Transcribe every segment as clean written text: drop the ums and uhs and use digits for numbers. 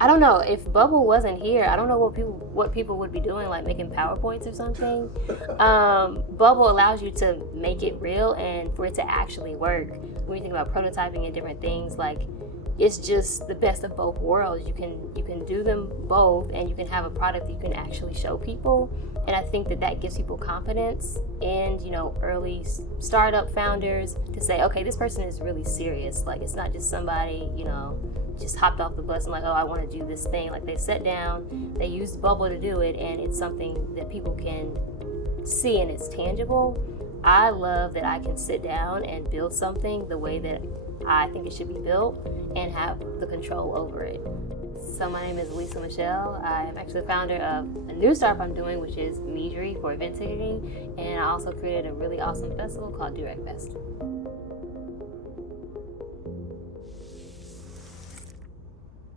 I don't know, if Bubble wasn't here, I don't know what people would be doing, like making PowerPoints or something. Bubble allows you to make it real and for it to actually work. When you think about prototyping and different things, like it's just the best of both worlds. You can do them both, and you can have a product that you can actually show people. And I think that gives people confidence in, early startup founders to say, okay, this person is really serious. Like, it's not just somebody, just hopped off the bus and like, oh, I want to do this thing. Like, they sat down, they used Bubble to do it, and it's something that people can see and it's tangible. I love that I can sit down and build something the way that I think it should be built and have the control over it. So my name is Lisa Michelle. I'm actually the founder of a new startup I'm doing, which is Meedri for event ticketing, and I also created a really awesome festival called Durag Fest.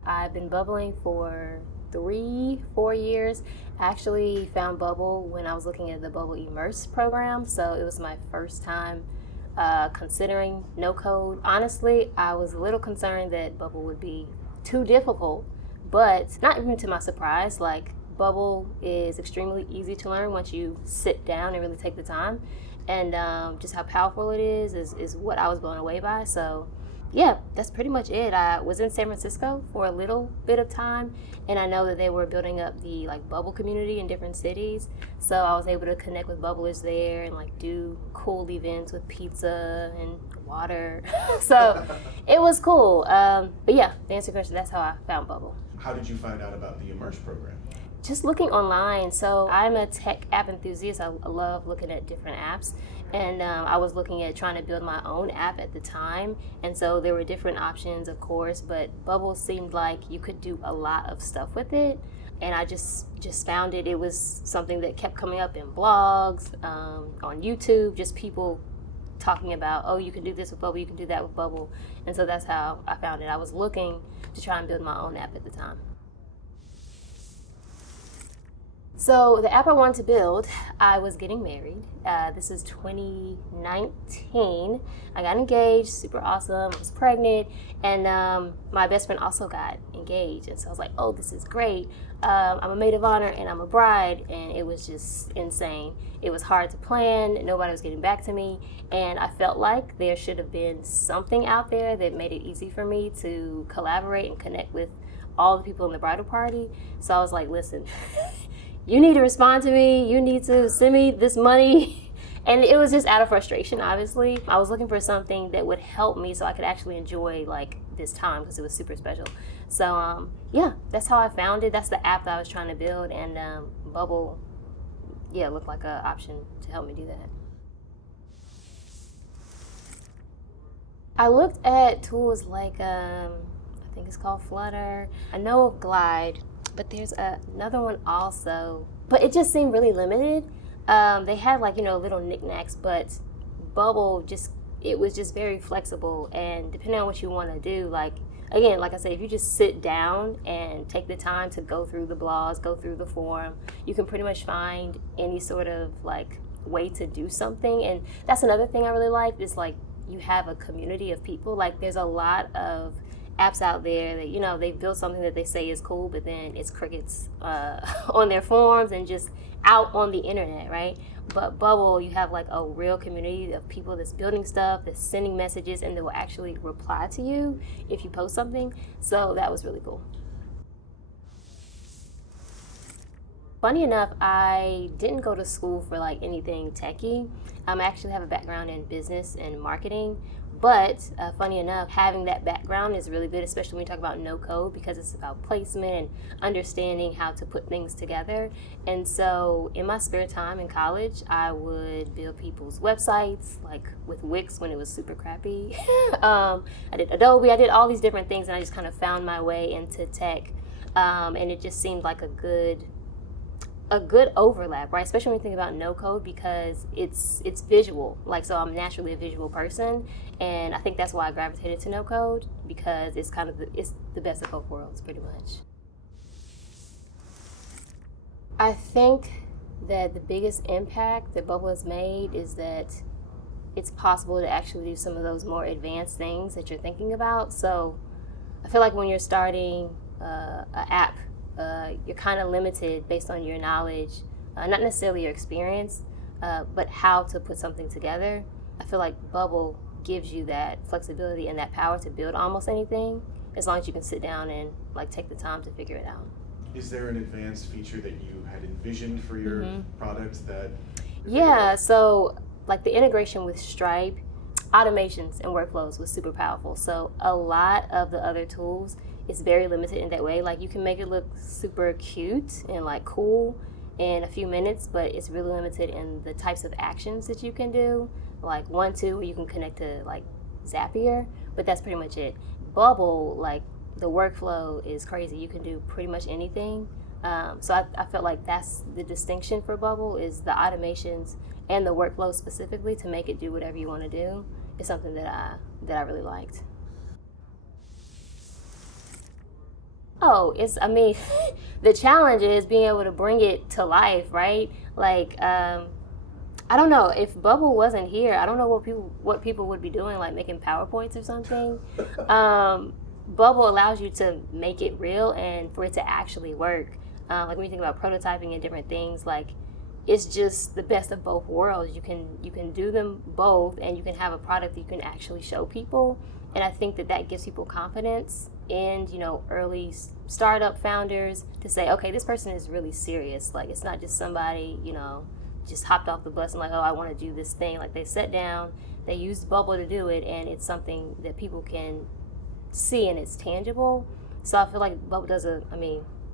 I've been bubbling for 3-4 years. I actually found Bubble when I was looking at the Bubble Immerse program, so it was my first time considering NoCode. Honestly, I was a little concerned that Bubble would be too difficult, but not even to my surprise. Like, Bubble is extremely easy to learn once you sit down and really take the time, and just how powerful it is what I was blown away by. So yeah, that's pretty much it. I was in San Francisco for a little bit of time, and I know that they were building up the Bubble community in different cities. So I was able to connect with Bubblers there and do cool events with pizza and water. So it was cool. But yeah, to answer your question, that's how I found Bubble. How did you find out about the Immerse program? Just looking online. So I'm a tech app enthusiast. I love looking at different apps. And I was looking at trying to build my own app at the time. And so there were different options, of course, but Bubble seemed like you could do a lot of stuff with it. And I just found it. It was something that kept coming up in blogs, on YouTube, just people talking about, oh, you can do this with Bubble, you can do that with Bubble. And so that's how I found it. I was looking to try and build my own app at the time. So the app I wanted to build, I was getting married. This is 2019. I got engaged, super awesome. I was pregnant, and my best friend also got engaged. And so I was like, oh, this is great. I'm a maid of honor and I'm a bride, and it was just insane. It was hard to plan. Nobody was getting back to me, and I felt like there should have been something out there that made it easy for me to collaborate and connect with all the people in the bridal party. So I was like, listen, you need to respond to me. You need to send me this money. And it was just out of frustration, obviously. I was looking for something that would help me so I could actually enjoy this time, because it was super special. So yeah, that's how I found it. That's the app that I was trying to build, and Bubble, looked like an option to help me do that. I looked at tools like, I think it's called Flutter. I know of Glide, but there's another one also. But it just seemed really limited. They had little knickknacks, but Bubble it was just very flexible, and depending on what you want to do, again, like I said, if you just sit down and take the time to go through the blogs, go through the forum, you can pretty much find any sort of way to do something. And that's another thing I really like is you have a community of people. There's a lot of apps out there that they build something that they say is cool, but then it's crickets on their forums and just out on the internet, right? But Bubble, you have a real community of people that's building stuff, that's sending messages, and they will actually reply to you if you post something. So that was really cool. Funny enough, I didn't go to school for anything techie. I actually have a background in business and marketing. But funny enough, having that background is really good, especially when you talk about NoCode, because it's about placement and understanding how to put things together. And so in my spare time in college, I would build people's websites, with Wix when it was super crappy. I did Adobe, I did all these different things, and I just kind of found my way into tech. And it just seemed like a good overlap, right? Especially when you think about NoCode, because it's visual. So I'm naturally a visual person, and I think that's why I gravitated to NoCode, because it's it's the best of both worlds, pretty much. I think that the biggest impact that Bubble has made is that it's possible to actually do some of those more advanced things that you're thinking about. So I feel like when you're starting an app, you're kind of limited based on your knowledge, not necessarily your experience, but how to put something together. I feel like Bubble gives you that flexibility and that power to build almost anything, as long as you can sit down and like take the time to figure it out. Is there an advanced feature that you had envisioned for your product that? Yeah, so like the integration with Stripe, automations and workflows was super powerful. So a lot of the other tools is very limited in that way. Like you can make it look super cute and like cool in a few minutes, but it's really limited in the types of actions that you can do. Like 1, 2, where you can connect to like Zapier, but that's pretty much it. Bubble, like the workflow is crazy. You can do pretty much anything. So I felt like that's the distinction for Bubble, is the automations and the workflow specifically to make it do whatever you want to do is something that I really liked. Oh, the challenge is being able to bring it to life, right? Like, I don't know, if Bubble wasn't here, I don't know what people would be doing, like making PowerPoints or something. Bubble allows you to make it real and for it to actually work. Like when you think about prototyping and different things, like it's just the best of both worlds. You can do them both, and you can have a product that you can actually show people. And I think that gives people confidence in, early startup founders to say, okay, this person is really serious. Like it's not just somebody, just hopped off the bus and like, oh, I want to do this thing. Like they sat down, they used Bubble to do it, and it's something that people can see and it's tangible. So I feel like Bubble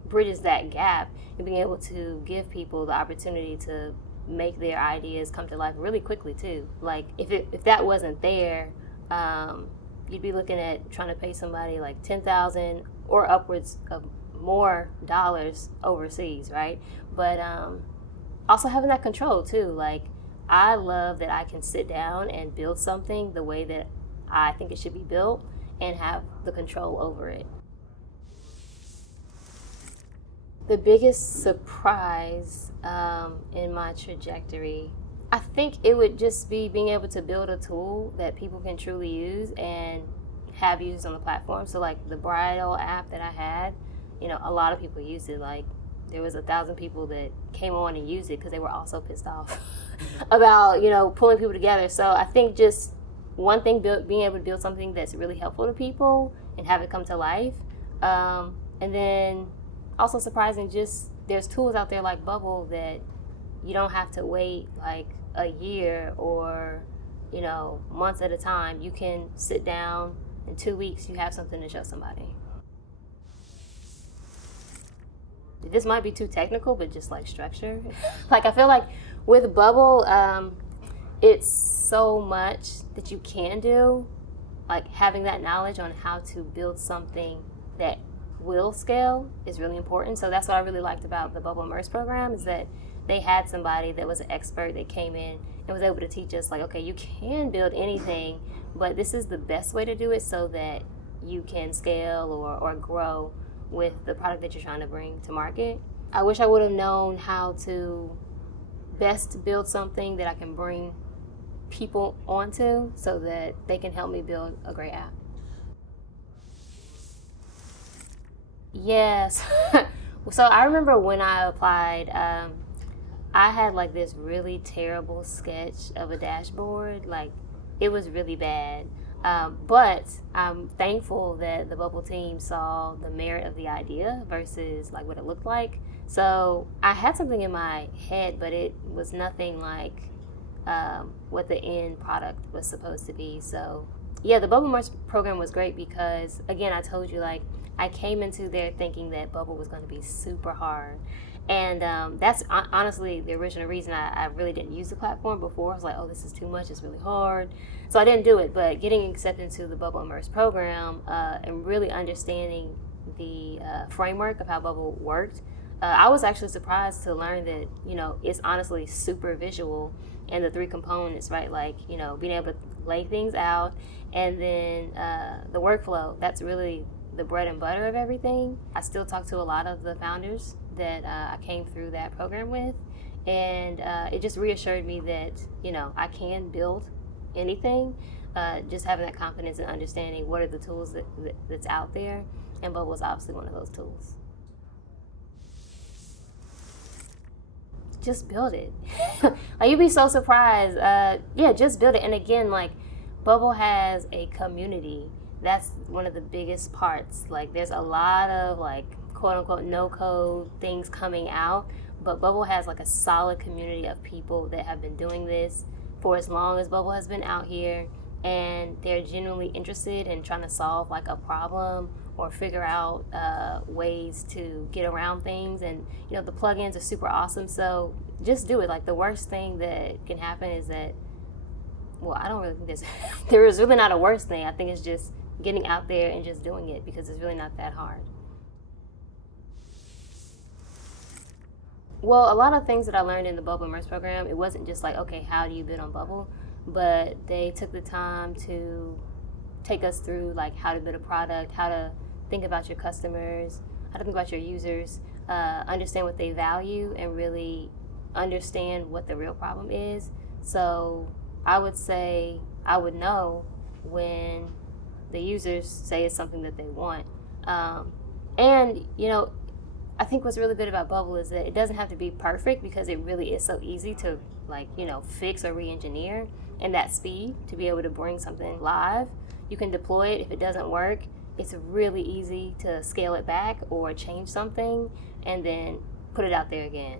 bridges that gap and being able to give people the opportunity to make their ideas come to life really quickly too. Like if that wasn't there, you'd be looking at trying to pay somebody like $10,000 or upwards of more dollars overseas, right? But also having that control too. Like I love that I can sit down and build something the way that I think it should be built and have the control over it. The biggest surprise in my trajectory, I think it would just be being able to build a tool that people can truly use and have used on the platform. So like the bridal app that I had, a lot of people used it. Like there was 1,000 people that came on and used it because they were also pissed off about, pulling people together. So I think just one thing, being able to build something that's really helpful to people and have it come to life. And then also surprising, just there's tools out there like Bubble that you don't have to wait like a year or, months at a time. You can sit down in 2 weeks, you have something to show somebody. This might be too technical, but just like structure. Like I feel like with Bubble, it's so much that you can do. Like having that knowledge on how to build something that will scale is really important. So that's what I really liked about the Bubble Immerse program, is that they had somebody that was an expert that came in and was able to teach us like, okay, you can build anything, but this is the best way to do it so that you can scale or grow with the product that you're trying to bring to market. I wish I would have known how to best build something that I can bring people onto so that they can help me build a great app. Yes. So I remember when I applied, I had like this really terrible sketch of a dashboard. Like it was really bad. But I'm thankful that the Bubble team saw the merit of the idea versus like what it looked like. So I had something in my head, but it was nothing like what the end product was supposed to be. So yeah, the Bubble Immerse program was great because, again, I told you, like, I came into there thinking that Bubble was going to be super hard. And that's honestly the original reason I really didn't use the platform before. I was like, oh, this is too much. It's really hard. So I didn't do it. But getting accepted into the Bubble Immerse program and really understanding the framework of how Bubble worked, I was actually surprised to learn that, it's honestly super visual. And the 3 components, right? Like, being able to lay things out. And then the workflow, that's really the bread and butter of everything. I still talk to a lot of the founders that I came through that program with, and it just reassured me that I can build anything. Just having that confidence and understanding what are the tools that's out there, And Bubble is obviously one of those tools. Just build it. Like, you'd be so surprised. Yeah, just build it. And again, like, Bubble has a community. That's one of the biggest parts. Like, there's a lot of, like, quote unquote no code things coming out, but Bubble has like a solid community of people that have been doing this for as long as Bubble has been out here, and they're genuinely interested in trying to solve like a problem or figure out ways to get around things. And the plugins are super awesome, so just do it. Like, the worst thing that can happen is that, well, I don't really think there is really not a worst thing. I think it's just getting out there and just doing it, because it's really not that hard. Well, a lot of things that I learned in the Bubble Immerse program, it wasn't just like, okay, how do you build on Bubble? But they took the time to take us through like how to build a product, how to think about your customers, how to think about your users, understand what they value, and really understand what the real problem is. So I would say I would know when the users say it's something that they want. And I think what's really good about Bubble is that it doesn't have to be perfect, because it really is so easy to fix or re-engineer, and that speed to be able to bring something live. You can deploy it. If it doesn't work, it's really easy to scale it back or change something and then put it out there again.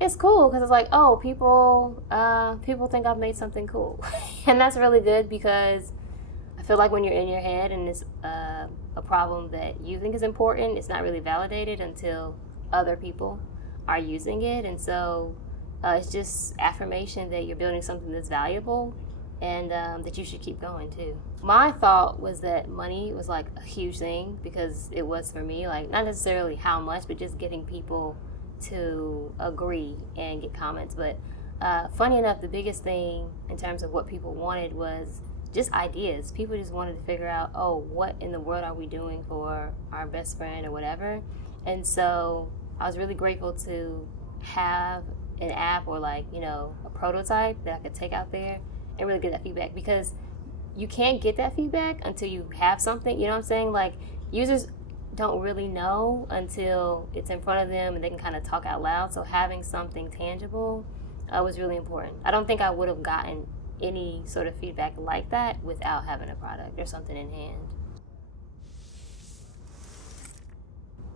It's cool because it's like, oh, people think I've made something cool. And that's really good, because I feel like when you're in your head and it's a problem that you think is important, it's not really validated until other people are using it. And so it's just affirmation that you're building something that's valuable, and that you should keep going too. My thought was that money was like a huge thing, because it was for me, like not necessarily how much, but just getting people to agree and get comments. But funny enough, the biggest thing in terms of what people wanted was just ideas. People just wanted to figure out, oh, what in the world are we doing for our best friend or whatever. And so I was really grateful to have an app or a prototype that I could take out there and really get that feedback, because you can't get that feedback until you have something. You know what I'm saying? Like, users don't really know until it's in front of them and they can kind of talk out loud. So having something tangible was really important. I don't think I would have gotten any sort of feedback like that without having a product or something in hand.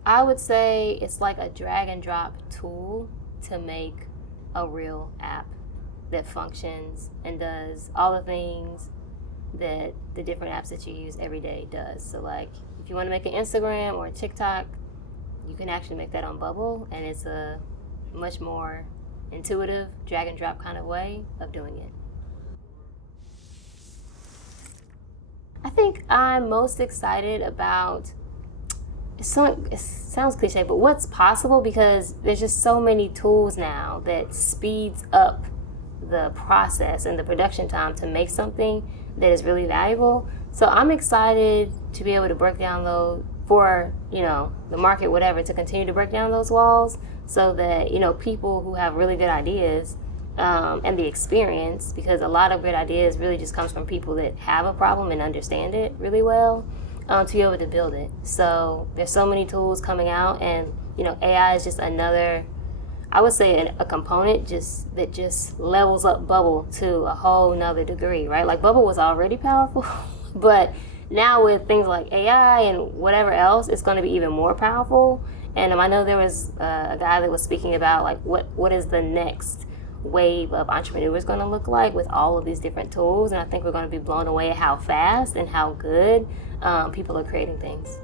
I would say it's like a drag and drop tool to make a real app that functions and does all the things that the different apps that you use every day does. So like, if you want to make an Instagram or a TikTok, you can actually make that on Bubble, and it's a much more intuitive drag and drop kind of way of doing it. I think I'm most excited about, it sounds cliche, but what's possible, because there's just so many tools now that speeds up the process and the production time to make something that is really valuable. So I'm excited to be able to break down those for, the market, whatever, to continue to break down those walls, so that, people who have really good ideas and the experience, because a lot of good ideas really just comes from people that have a problem and understand it really well, to be able to build it. So there's so many tools coming out, and AI is just another, I would say, a component that just levels up Bubble to a whole nother degree, right? Like, Bubble was already powerful, but now with things like AI and whatever else, it's going to be even more powerful. And I know there was a guy that was speaking about like what is the next wave of entrepreneurs going to look like with all of these different tools. And I think we're going to be blown away at how fast and how good people are creating things.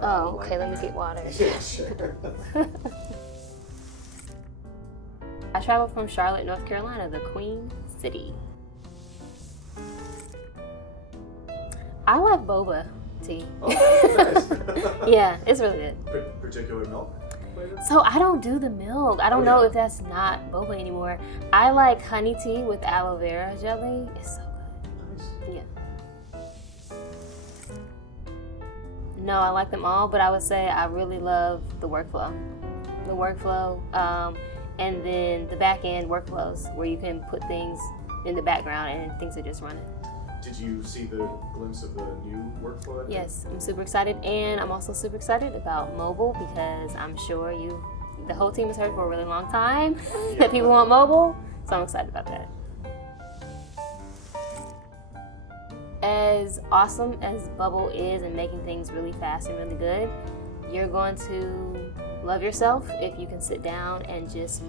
Oh, okay, let me get water. Yeah, sure. I traveled from Charlotte, North Carolina, the Queen City. I like boba tea. Oh, nice. Yeah, it's really good. Particular milk flavor? So I don't do the milk. I don't know if that's not boba anymore. I like honey tea with aloe vera jelly. It's so good. Nice. Yeah. No, I like them all, but I would say I really love the workflow. And then the back end workflows where you can put things in the background and things are just running. Did you see the glimpse of the new workflow? Yes, I'm super excited, and I'm also super excited about mobile because I'm sure the whole team has heard for a really long time that people want mobile, so I'm excited about that. As awesome as Bubble is in making things really fast and really good, you're going to love yourself if you can sit down and just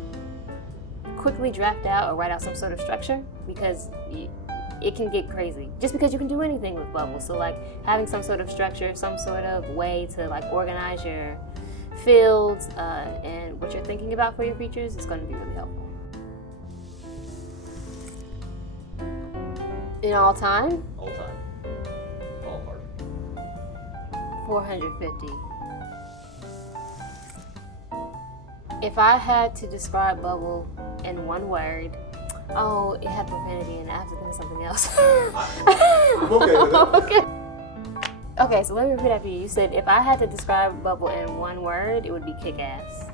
quickly draft out or write out some sort of structure, because it can get crazy just because you can do anything with Bubble. So like having some sort of structure, some sort of way to like organize your fields and what you're thinking about for your features is going to be really helpful. In all time? All time. Ballpark. 450. If I had to describe Bubble in one word, it had profanity in it. I have to think of something else. I'm okay with it. Okay. Okay, so let me repeat after you. You said if I had to describe Bubble in one word, it would be kick-ass.